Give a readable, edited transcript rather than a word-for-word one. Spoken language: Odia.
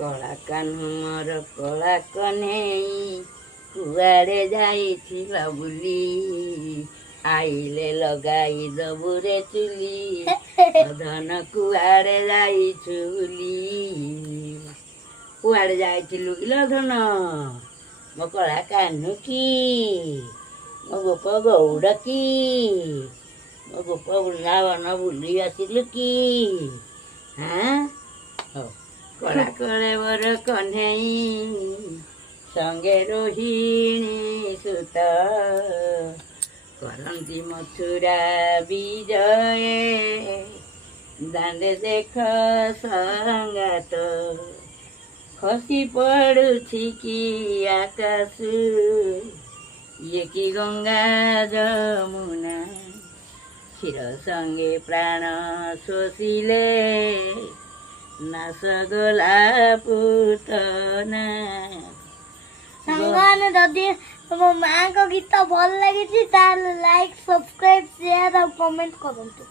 କଳା କାହ୍ନୁ ମୋର କଳା କହ୍ନେଇ କୁଆଡ଼େ ଯାଇଥିଲ ବୁଲି ଆଇଲେ ଲଗାଇ ଦବୁରେ ଚୁଲି ଧନ କୁଆଡ଼େ ଯାଇଛୁ ବୁଲି କୁଆଡ଼େ ଯାଇଥିଲୁ କିଲୋ ଧନ ମୋ କଳା କାହ୍ନୁ କି ମୋ ଗୋପ ଗଉଡ଼ କି ମୋ ଗୋପ ବୃନ୍ଦାବନ ବୁଲି ଆସିଲୁ କି ହାଁ କଳା କଳେବର କହ୍ନେଇ ସଙ୍ଗେ ରୋହିଣୀ ସୁତ କରନ୍ତି ମଥୁରା ବିଜୟ ଦାଣ୍ଡେ ଦେଖ ସଙ୍ଗାତ ଖସି ପଡ଼ୁଛି କି ଆକାଶ ଇଏ କି ଗଙ୍ଗା ଯମୁନା କ୍ଷୀର ସଙ୍ଗେ ପ୍ରାଣ ଶୋଷିଲେ ନାଶ ଗଲା ପୁତନା। ସାଙ୍ଗମାନେ ଯଦି ମୋ ମାଙ୍କ ଗୀତ ଭଲ ଲାଗିଛି ତାହେଲେ ଲାଇକ୍ ସବସ୍କ୍ରାଇବ୍ ସେୟାର ଆଉ କମେଣ୍ଟ କରନ୍ତୁ।